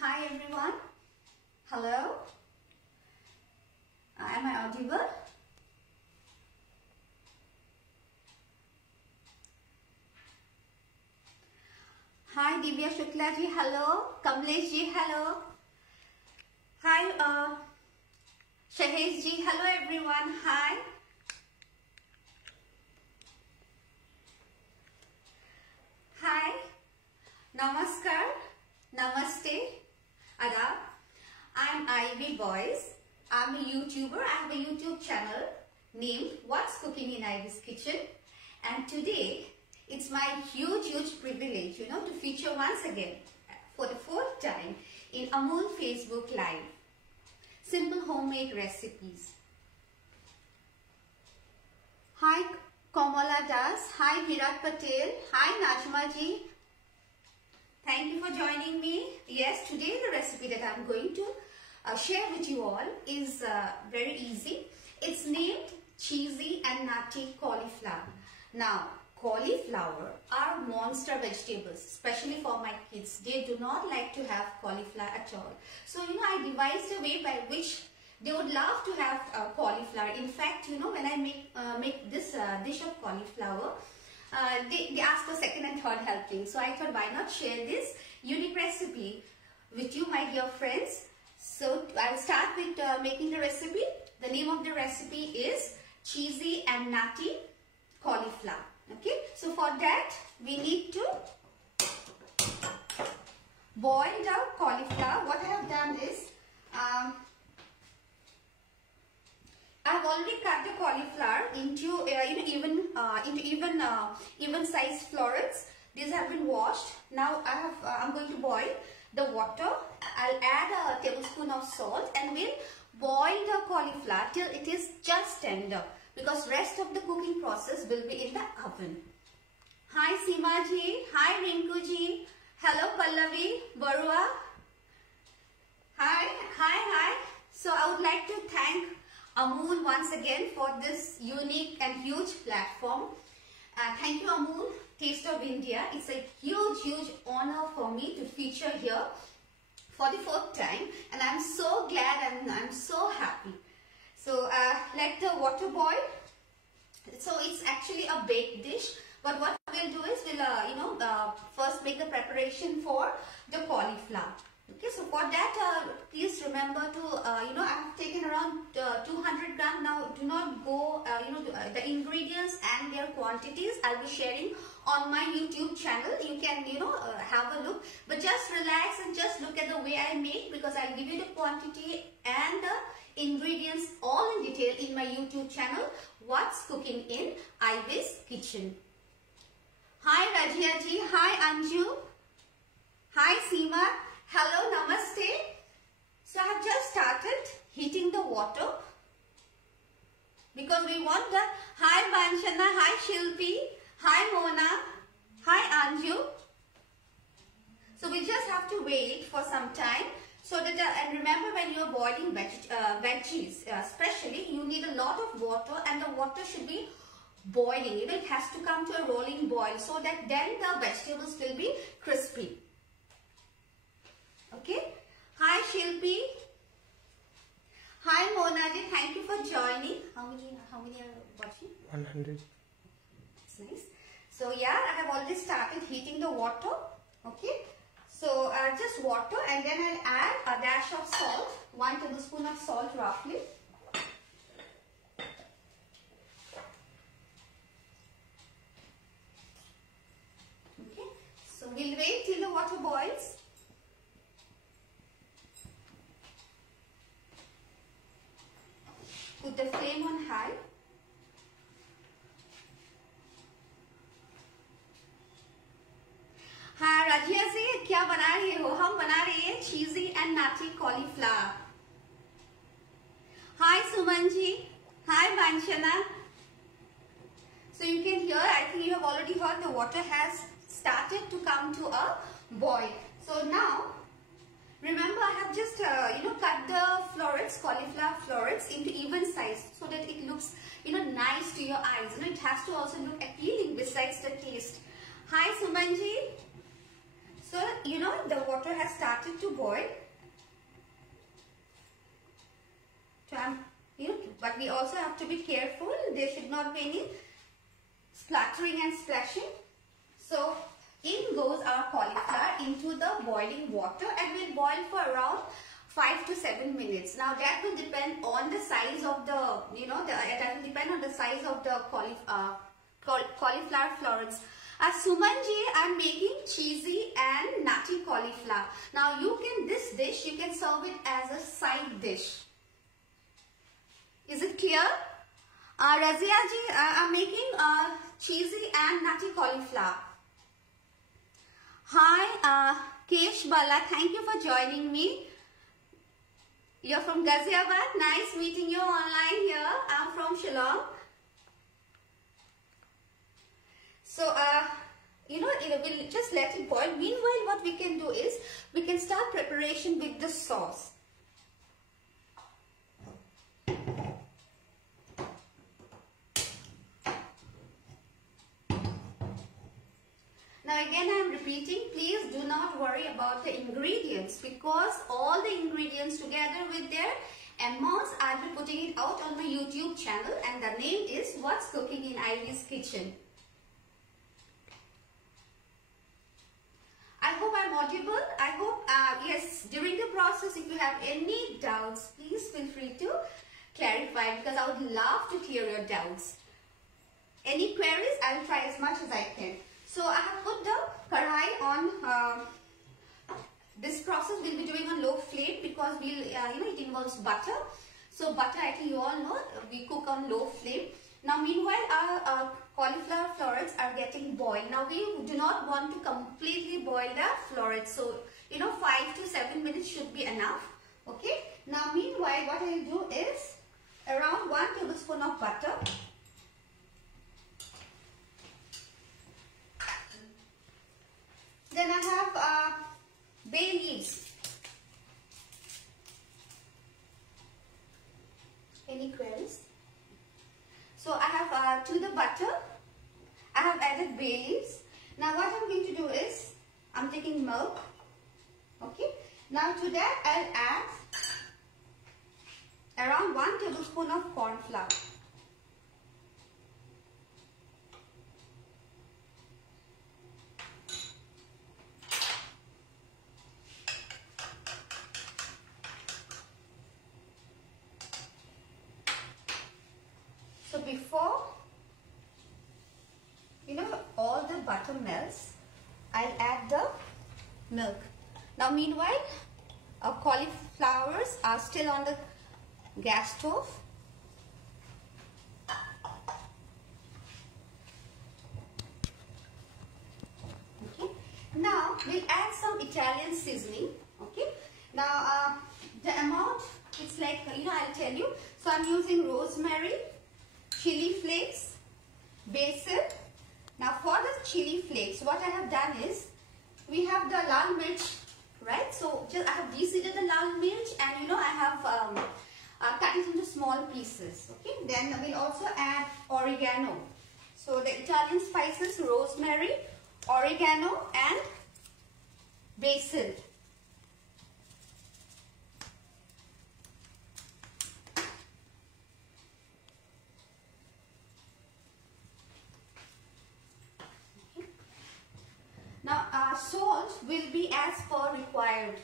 Hi everyone. Hello. Am I audible? Hi Divya Shukla ji, hello. Kamlesh ji, hello. Hi Shahez ji, hello everyone. Hi. Hi. Namaskar. Namaste. Adab. I'm Ivy Boys. I'm a YouTuber. I have a YouTube channel named What's Cooking in Ivy's Kitchen. And today, it's my huge privilege, to feature once again, for the 4th time, in Amul Facebook Live. Simple homemade recipes. Hi Kamala Das. Hi Virat Patel. Hi Najma ji. Thank you for joining me. Yes, today the recipe that I'm going to share with you all is very easy. It's named cheesy and nutty cauliflower. Now, cauliflower are monster vegetables, especially for my kids. They do not like to have cauliflower at all. So, I devised a way by which they would love to have cauliflower. In fact, when I make this dish of cauliflower, they ask for second and third helping. So I thought, why not share this unique recipe with you, my dear friends. So I'll start with making the recipe. The name of the recipe is cheesy and nutty cauliflower. Okay, so for that we need to boil the cauliflower. What I have done is I have already cut the cauliflower into even size florets. These have been washed. Now I'm going to boil the water. I'll add a tablespoon of salt and we'll boil the cauliflower till it is just tender, because rest of the cooking process will be in the oven. Hi Seema ji. Hi Rinku ji. Hello Pallavi Barua. Hi. So I would like to thank Amul once again for this unique and huge platform. Thank you Amul, Taste of India. It's a huge honor for me to feature here for the 4th time, and I'm so glad and I'm so happy. So let the water boil. So it's actually a baked dish, but what we'll do is we'll first make the preparation for the cauliflower. Okay, so for that, please remember to, I have taken around 200 gram. Now, do not go, the ingredients and their quantities I'll be sharing on my YouTube channel. You can, have a look. But just relax and just look at the way I make, because I'll give you the quantity and the ingredients all in detail in my YouTube channel, What's Cooking in Ivy's Kitchen. Hi Rajia ji. Hi Anju. Hi Seema. Hello, namaste. So I have just started heating the water because we want the hi Vanshana, hi Shilpi, hi Mona, hi Anju. So we just have to wait for some time so that and remember, when you are boiling veggies, especially, you need a lot of water, and the water should be boiling. It has to come to a rolling boil so that then the vegetables will be crispy. Okay. Hi Shilpi. Hi Monaji. Thank you for joining. How many are watching? 100. That's nice. So yeah, I have already started heating the water. Okay. So just water, and then I'll add a dash of salt, 1 tablespoon of salt roughly. Okay. So we'll wait till the water boils. Put the flame on high. हाँ राजिया जी, क्या बना रहे हो? हम बना रहे हैं cheesy and nutty cauliflower. Hi Suman ji. Hi Vanshana. So you can hear, I think you have already heard the water has started to come to a boil. So now, remember I have just cut the florets, cauliflower florets into even size so that it looks nice to your eyes. It has to also look appealing besides the taste. Hi Sumanji. So the water has started to boil. But we also have to be careful. There should not be any splattering and splashing. So in goes our cauliflower into the boiling water and will boil for around 5 to 7 minutes. Now that will depend on the size of the, that will depend on the size of the cauliflower florets. Sumanji, I am making cheesy and nutty cauliflower. Now this dish, you can serve it as a side dish. Is it clear? Razia ji, I am making cheesy and nutty cauliflower. Hi, Kesh Bala, thank you for joining me. You're from Ghaziabad. Nice meeting you online here. I'm from Shillong. So, we'll just let it boil. Meanwhile, what we can do is, we can start preparation with the sauce. Now again I am repeating, please do not worry about the ingredients because all the ingredients together with their amounts, I will be putting it out on my YouTube channel and the name is What's Cooking in Ivy's Kitchen. I hope I am audible. I hope, yes, during the process if you have any doubts, please feel free to clarify because I would love to clear your doubts. Any queries, I will try as much as I can. So I have put the kadai on, this process we'll be doing on low flame because we'll, it involves butter. So butter, I think you all know, we cook on low flame. Now meanwhile our cauliflower florets are getting boiled. Now we do not want to completely boil the florets. So 5 to 7 minutes should be enough. Okay. Now meanwhile what I will do is around 1 tablespoon of butter. Then I have bay leaves. Any queries? So I have to the butter, I have added bay leaves. Now what I'm going to do is, I'm taking milk. Okay. Now to that I'll add around 1 tablespoon of corn flour. So before all the butter melts, I'll add the milk. Now meanwhile our cauliflowers are still on the gas stove. Okay. Now we'll add some Italian seasoning. Okay. Now the amount, it's like I'll tell you. So I'm using rosemary, chilli flakes, basil. Now for the chilli flakes, what I have done is, we have the lal mirch, right? So just I have de-seeded the lal mirch and I have cut it into small pieces. Okay. Then we'll also add oregano. So the Italian spices, rosemary, oregano and basil. Now salt will be as per required.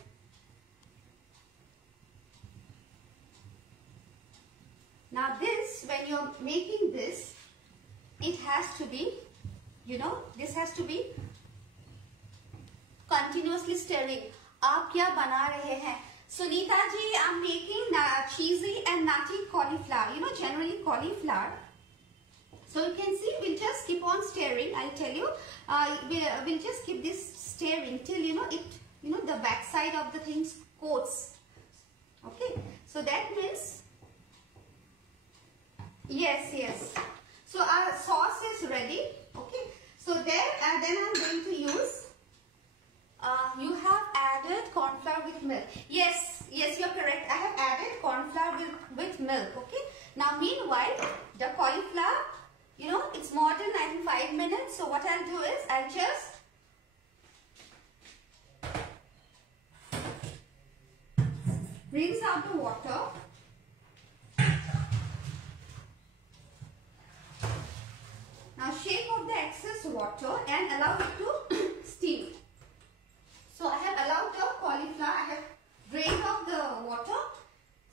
Now this, when you're making this, it has to be, this has to be continuously stirring. आप क्या बना रहे हैं? Sunita ji, I'm making cheesy and nutty cauliflower. Generally cauliflower. So you can see, we'll just keep on stirring. I'll tell you, we'll just keep this stirring till the back side of the things coats. Okay. So that means, yes. So our sauce is ready. Okay. So there, then I'm going to use. You have added cornflour with milk. Yes, yes, you're correct. I have added cornflour with milk. Okay. Now, meanwhile, the cauliflower, you know, it's more than I think 5 minutes. So what I'll do is I'll just rinse out the water. Now shake off the excess water and allow it to steam. So I have allowed the cauliflower, I have drained off the water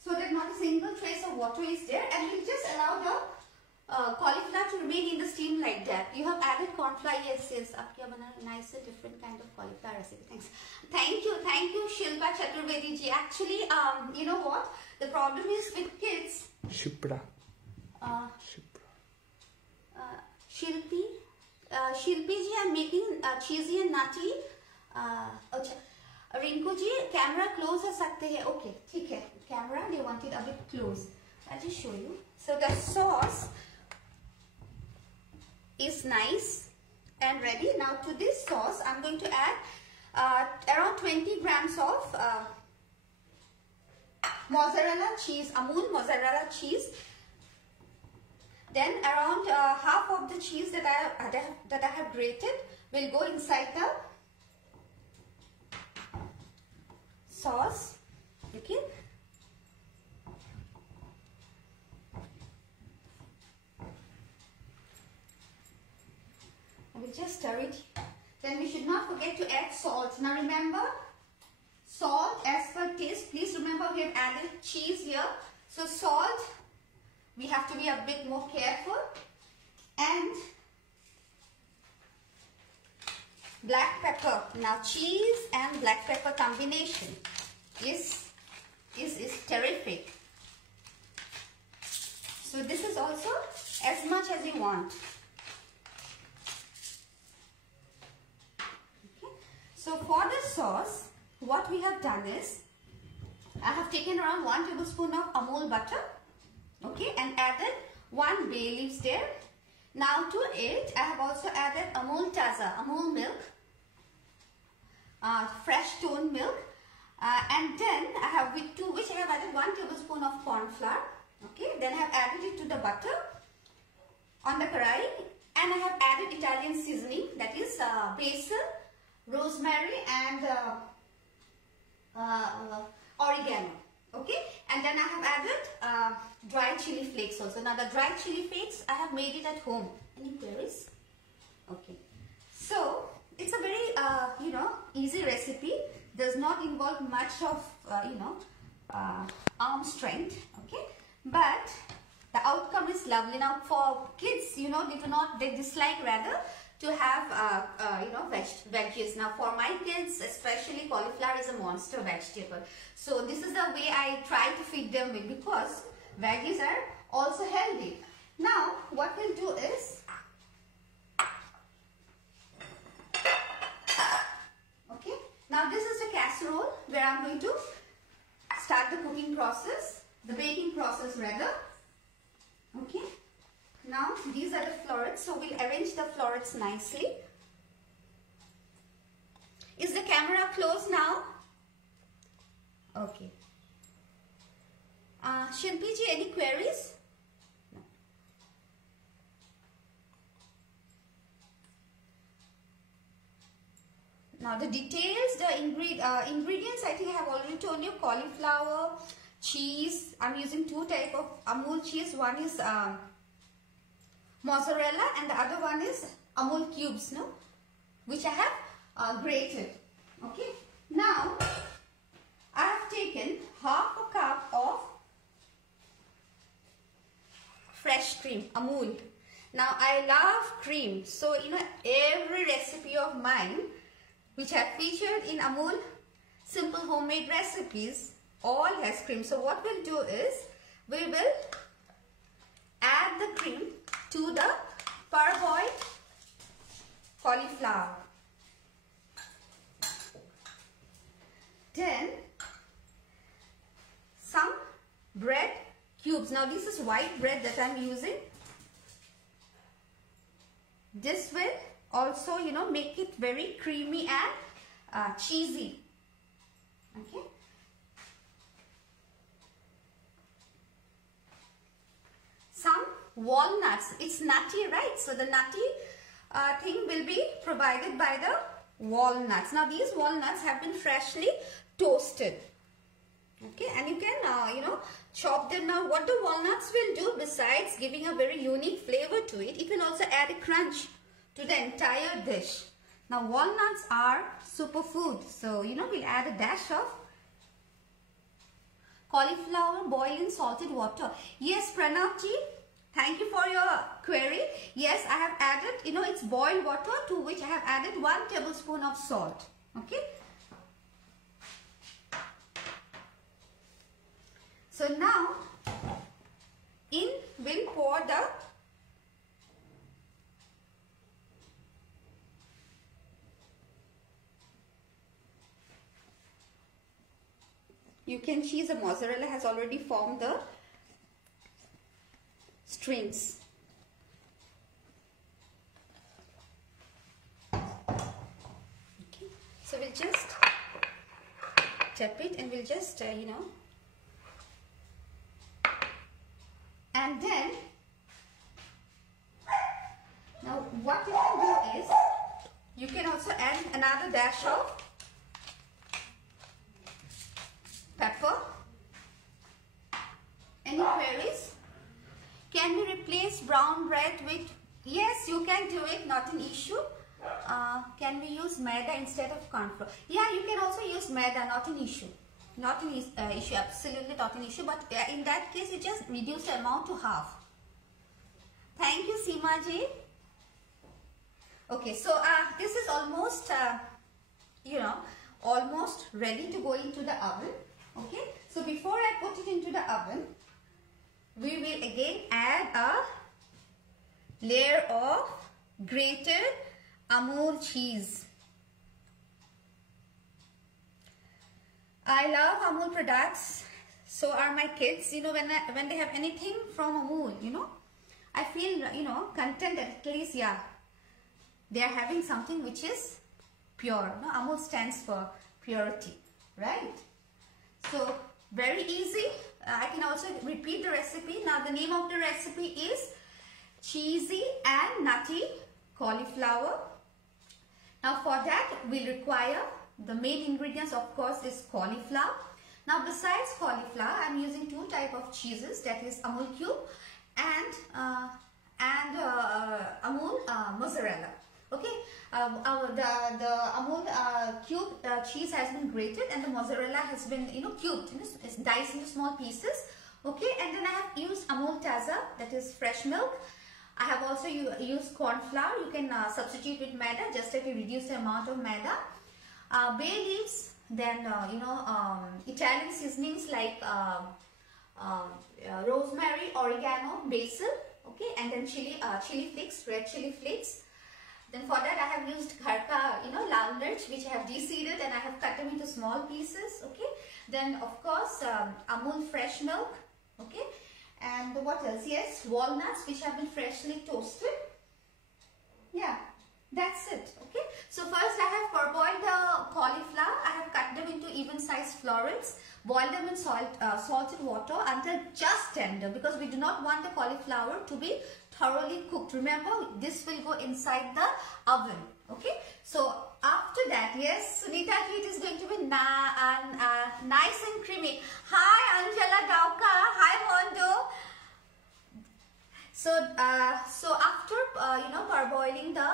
so that not a single trace of water is there, and we'll just allow the cauliflower to remain in the steam like that. You have added cornflour, yes, yes. Aapke bana nice different kind of cauliflower recipe. Thanks. Thank you, Shilpa Chaturvedi ji. Actually, you know what? The problem is with kids. Shilpi, ji, I'm making cheesy and nutty. Rinku ji, camera close ho sakte hai. Okay, theek hai. Camera, they want it a bit close. I'll just show you. So the sauce is nice and ready. Now to this sauce, I'm going to add around 20 grams of mozzarella cheese, Amul mozzarella cheese. Then around half of the cheese that I have grated will go inside the sauce. Okay. I will just stir it. Then we should not forget to add salt. Now remember, salt as per taste. Please remember we have added cheese here. So salt, we have to be a bit more careful. And black pepper. Now cheese and black pepper combination is terrific. So this is also as much as you want. Okay. So for the sauce, what we have done is, I have taken around 1 tablespoon of Amul butter. Okay, and added 1 bay leaves there. Now to it, I have also added Amul Taza, Amul milk, fresh toned milk, and then I have which I have added 1 tablespoon of cornflour. Okay, then I have added it to the butter on the kadai, and I have added Italian seasoning, that is basil, rosemary, and oregano. Okay, and then I have added dry chilli flakes also. Now the dry chilli flakes, I have made it at home. Any queries? Okay, so it's a very easy recipe. Does not involve much of arm strength. Okay, but the outcome is lovely. Now for kids, they dislike rather to have veggies. Now for my kids, especially, cauliflower is a monster vegetable. So this is the way I try to feed them with, because veggies are also healthy. Now what we'll do is, okay, now this is the casserole where I'm going to start the cooking process, the baking process rather. Okay. Now these are the florets, so we'll arrange the florets nicely. Is the camera closed now? Okay. Shilpi ji, any queries? No. Now the details, the ingredients, I think I have already told you. Cauliflower, cheese. I'm using 2 types of Amul cheese. One is Mozerella, and the other one is Amul cubes, which I have grated. Okay. Now I have taken half a cup of fresh cream, Amul. Now I love cream, so every recipe of mine which I have featured in Amul simple homemade recipes all has cream. So what we'll do is, we will add the cream to the parboiled cauliflower. Then some bread cubes. Now this is white bread that I'm using. this will also, you know, make it very creamy and cheesy. Okay. Some walnuts. It's nutty, right? So the nutty thing will be provided by the walnuts. Now these walnuts have been freshly toasted. Okay, and you can, you know, chop them. Now what the walnuts will do, besides giving a very unique flavor to it, it will also add a crunch to the entire dish. Now walnuts are superfood, so, you know, we'll add a dash of cauliflower boiled in salted water. Yes, Pranav ji, thank you for your query. Yes, I have added, you know, it's boiled water to which I have added 1 tablespoon of salt. Okay. So now, in we'll pour the you can see the mozzarella has already formed the strings. Okay. So we'll just tap it and we'll just, you know, and then now what you can do is you can also add another dash of pepper. Any queries? Can we replace brown bread with? Yes, you can do it, not an issue. Can we use maida instead of cornflour? Yeah, you can also use maida, not an issue. Not an issue, absolutely not an issue. But in that case, you just reduce the amount to half. Thank you, Seema ji. Okay, so this is almost, you know, almost ready to go into the oven. Okay, so before I put it into the oven, we will again add a layer of grated Amul cheese. I love Amul products. So are my kids. You know, when they have anything from Amul, you know, I feel, you know, content that at least, yeah, they are having something which is pure. No, Amul stands for purity, right? So very easy. I can also repeat the recipe. Now the name of the recipe is cheesy and nutty cauliflower. Now for that we'll require the main ingredients, of course, is cauliflower. Now besides cauliflower, I'm using 2 types of cheeses, that is Amul cube and Amul mozzarella. Okay, the Amul cube cheese has been grated and the mozzarella has been, you know, cubed, you know, it's diced into small pieces. Okay, and then I have used Amul taza, that is fresh milk. I have also used corn flour. You can substitute with maida, just like you reduce the amount of maida. Bay leaves, then you know, Italian seasonings like rosemary, oregano, basil. Okay, and then chili flakes, red chili flakes. Then for that I have used kharka, you know, walnuts, which I have de-seeded and I have cut them into small pieces. Okay, then of course Amul fresh milk. Okay, and what else? Yes, walnuts which have been freshly toasted. Yeah, that's it. Okay, so first I have parboiled the cauliflower. I have cut them into even sized florets, boiled them in salted water until just tender, because we do not want the cauliflower to be thoroughly cooked. Remember, this will go inside the oven. Okay, so after that, yes, Sunita ji, it is going to be nice and creamy. Hi Angela Dauka, hi Mondo. So after you know, parboiling the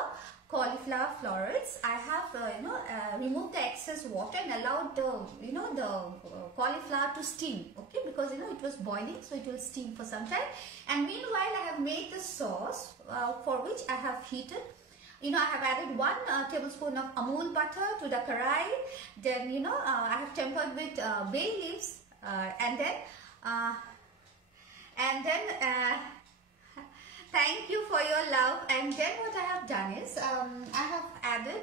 cauliflower florets, I have you know, removed the excess water and allowed the, you know, the cauliflower to steam. Okay, because, you know, it was boiling, so it will steam for some time. And meanwhile, I have made the sauce for which I have heated. You know, I have added 1 tablespoon of Amul butter to the kadai. Then, you know, I have tempered with bay leaves, and then thank you for your love. And then what I have done is I have added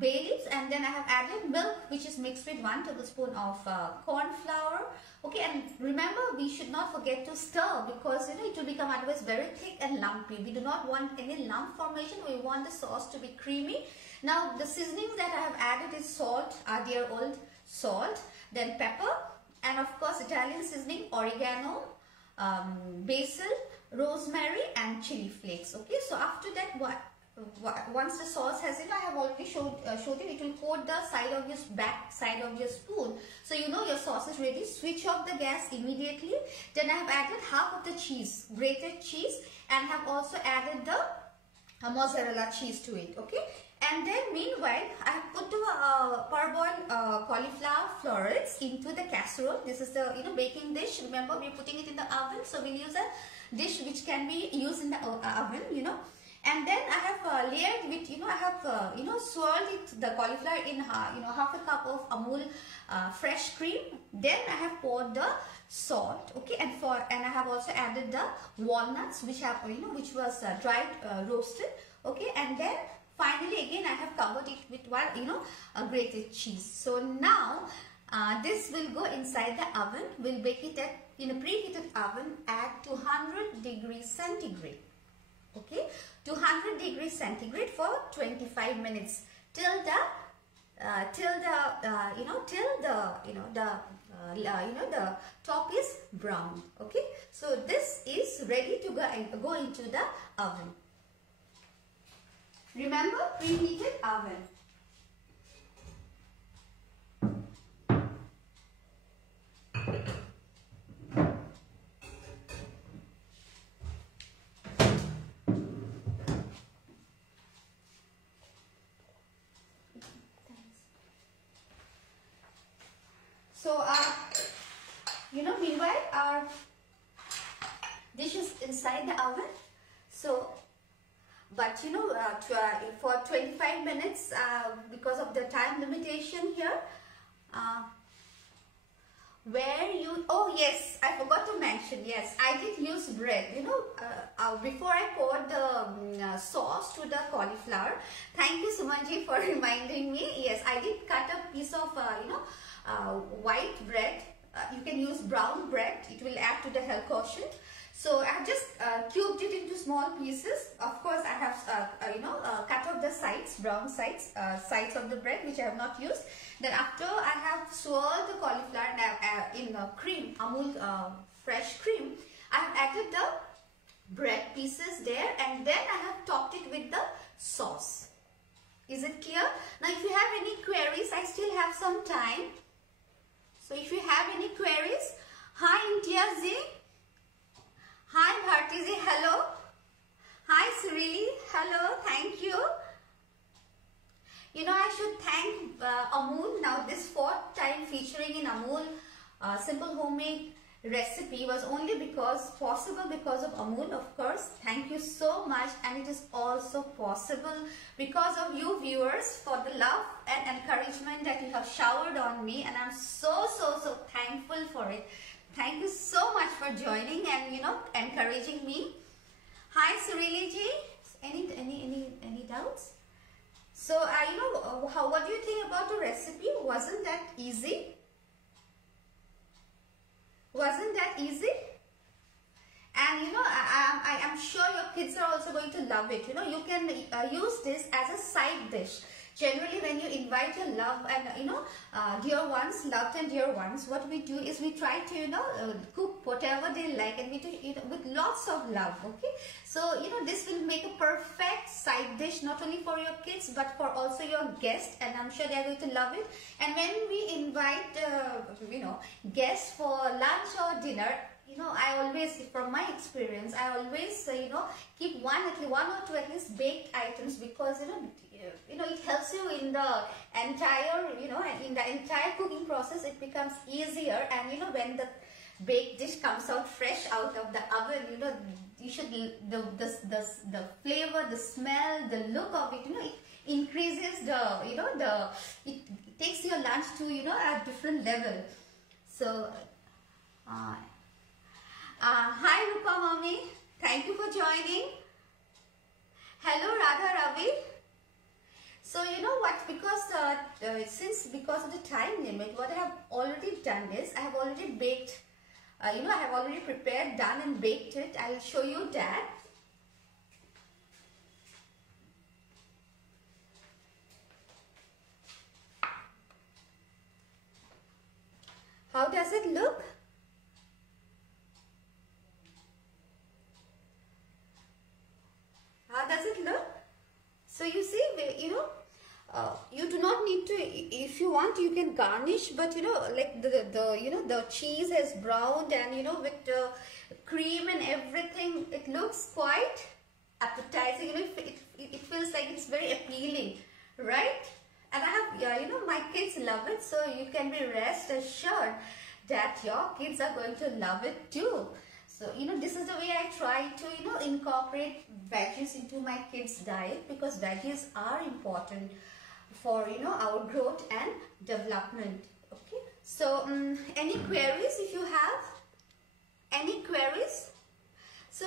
bay leaves, and then I have added milk, which is mixed with 1 tablespoon of corn flour. Okay, and remember, we should not forget to stir, because you know it will become otherwise very thick and lumpy. We do not want any lump formation. We want the sauce to be creamy. Now the seasonings that I have added is salt, our dear old salt, then pepper, and of course Italian seasoning, oregano, basil, rosemary, and chili flakes. Okay, so after that, once the sauce has, I have already showed you, it will coat the side of your back side of your spoon. So you know your sauce is ready. Switch off the gas immediately. Then I have added half of the cheese, grated cheese, and have also added the mozzarella cheese to it. Okay, and then meanwhile I have put the parboiled cauliflower florets into the casserole. This is the baking dish. Remember, we are putting it in the oven, so we'll use a dish which can be used in the oven. And then I have layered with, I have, swirled it, the cauliflower in, half a cup of Amul fresh cream. Then I have poured the salt, okay, and I have also added the walnuts, which have, which was dried, roasted, okay, and then finally again I have covered it with a grated cheese. So now this will go inside the oven. We'll bake it in a preheated oven at 200 degrees centigrade. Okay, 200 degrees centigrade for 25 minutes till the the top is brown. Okay, so this is ready to go into the oven. Remember, preheated oven. So, meanwhile, our dish is inside the oven. So, but for 25 minutes, because of the time limitation here, oh yes, I forgot to mention, yes, I did use bread, before I poured the sauce to the cauliflower. Thank you, Sumanji, for reminding me. Yes, I did cut a piece of, white bread. You can use brown bread. It will add to the health quotient. So I have just cubed it into small pieces. Of course, I have cut off the sides, brown sides, sides of the bread, which I have not used. Then after I have swirled the cauliflower and in cream, Amul fresh cream, I have added the bread pieces there, and then I have topped it with the sauce. Is it clear? Now, if you have any queries, I still have some time. So if you have any queries, hi Imtiazi, hi Bhartizi, hello, hi Surili, hello, thank you. I should thank Amul. Now this 4th time featuring in Amul simple homemade recipe was only possible because of Amul, of course. Thank you so much, and it is also possible because of you viewers, for the love and encouragement that you have showered on me, and I'm so thankful for it. Thank you so much for joining and encouraging me. Hi Surili ji, any doubts? So what do you think about the recipe? Wasn't that easy? Wasn't that easy? And I am sure your kids are also going to love it. You can use this as a side dish. Generally, when you invite your loved and loved and dear ones, what we do is we try to cook whatever they like, and we do it with lots of love. Okay, so this will make a perfect side dish, not only for your kids but for also your guests, and I'm sure they are going to love it. And when we invite guests for lunch or dinner, I always, from my experience, I always keep one or two at least baked items, because it helps you in the entire cooking process. It becomes easier, and when the baked dish comes out fresh out of the oven, you should the flavor, the smell, the look of it, it increases it takes your lunch to a different level. So hi Rupa Mami, thank you for joining. Hello Radha Ravi. So you know what, because of the time limit, what I have already done is I have already baked, I have already prepared, done and baked it. I'll show you that. How does it look? How does it look? So you see, you do not need to, if you want, you can garnish, but like the cheese has browned, and with the cream and everything, it looks quite appetizing. It feels like it's very appealing, right? And I have, my kids love it, so you can be rest assured that your kids are going to love it too. So, this is the way I try to, incorporate veggies into my kids' diet, because veggies are important for, our growth and development. Okay. So, any queries if you have? Any queries? So,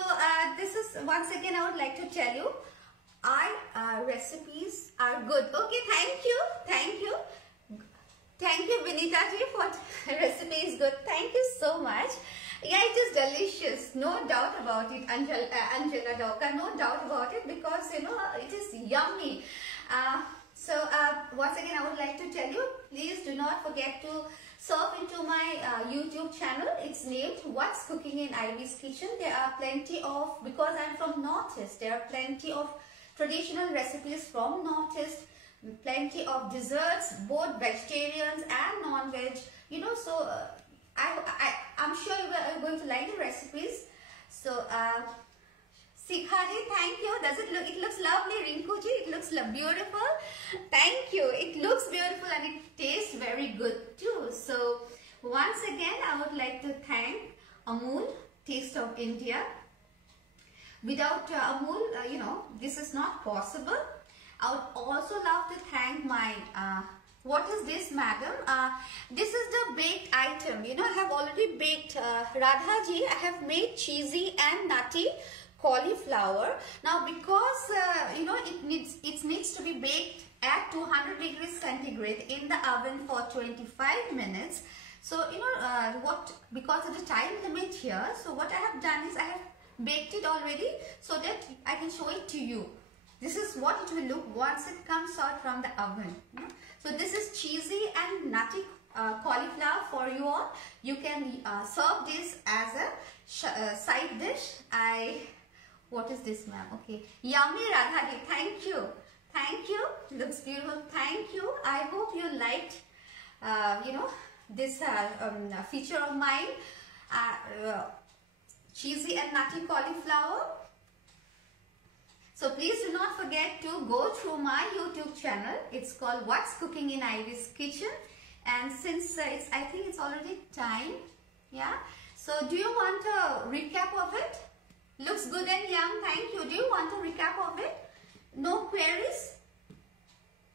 this is, once again, I would like to tell you, our recipes are good. Okay, thank you. Thank you. Thank you, Vinita ji, for recipe is good. Thank you so much. Yeah, it is delicious. No doubt about it, Angela Doka. No doubt about it, because, it is yummy. So, once again, I would like to tell you, please do not forget to surf into my YouTube channel. It's named What's Cooking in Ivy's Kitchen. There are plenty of, because I'm from Northeast, there are plenty of traditional recipes from Northeast, plenty of desserts, both vegetarians and non-veg, so I'm sure you are going to like the recipes. So, Sikhaji, thank you. Does it look, it looks lovely, Rinkuji, it looks beautiful. Thank you. It looks beautiful and it tastes very good too. So, once again, I would like to thank Amul, Taste of India. Without Amul, this is not possible. I would also love to thank my, what is this, madam? This is the baked item. I have already baked, Radhaji, I have made cheesy and nutty cauliflower. Now, because, it needs to be baked at 200 degrees centigrade in the oven for 25 minutes. So, because of the time limit here, so what I have done is I have baked it already so that I can show it to you. This is what it will look once it comes out from the oven. So this is cheesy and nutty cauliflower for you all. You can serve this as a side dish. What is this, ma'am? Okay, yummy, Radhagi. Thank you. Thank you. Looks beautiful. Thank you. I hope you liked, this feature of mine. Cheesy and nutty cauliflower. So please do not forget to go through my YouTube channel. It's called What's Cooking in Ivy's Kitchen. And since I think it's already time, yeah. So do you want a recap of it? Looks good and yum. Thank you. Do you want a recap of it? No queries?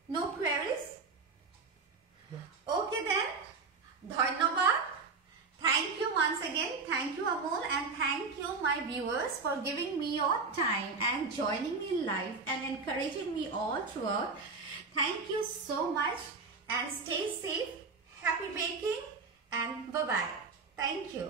No queries? Okay then. Dhanyavad. Thank you once again. Thank you, Amul, and thank you, my viewers, for giving me your time and joining me live and encouraging me all throughout. Thank you so much, and stay safe. Happy baking, and bye-bye. Thank you.